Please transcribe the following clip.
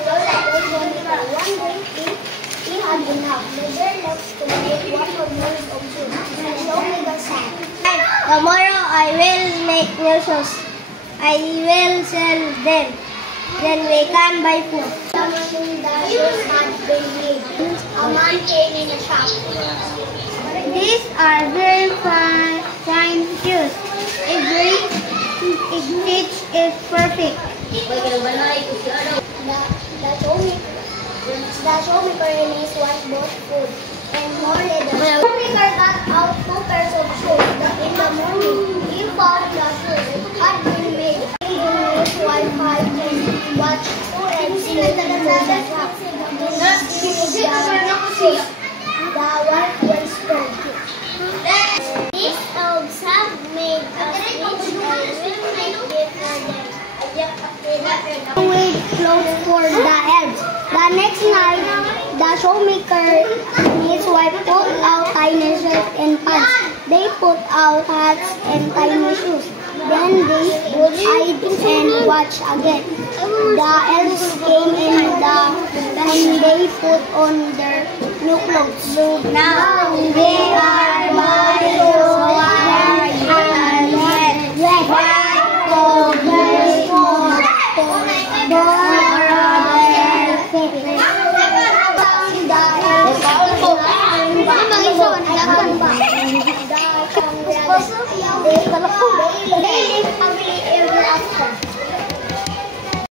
One day, he had enough. The girl left to make one more use of shoes. And Shoemaker sang. Tomorrow I will make new shoes. I will sell them. Then we can buy food. The shoes had been made. A man came in a shop. These are very fine shoes. Every stitch is perfect. The shoemaker and his wife bought food and more leather. The shoemaker got out 2 pairs of shoes. In the morning, he found the shoes had been made. He and his wife had been watched and seen the shop. The wife was scared. These dogs have made a rich and will make it for them. With clothes for the elves. The next night, the shoemaker and his wife put out tiny shirts and pants. They put out hats and tiny shoes. Then they hide and watch again. The elves came in and they put on their new clothes. Now they are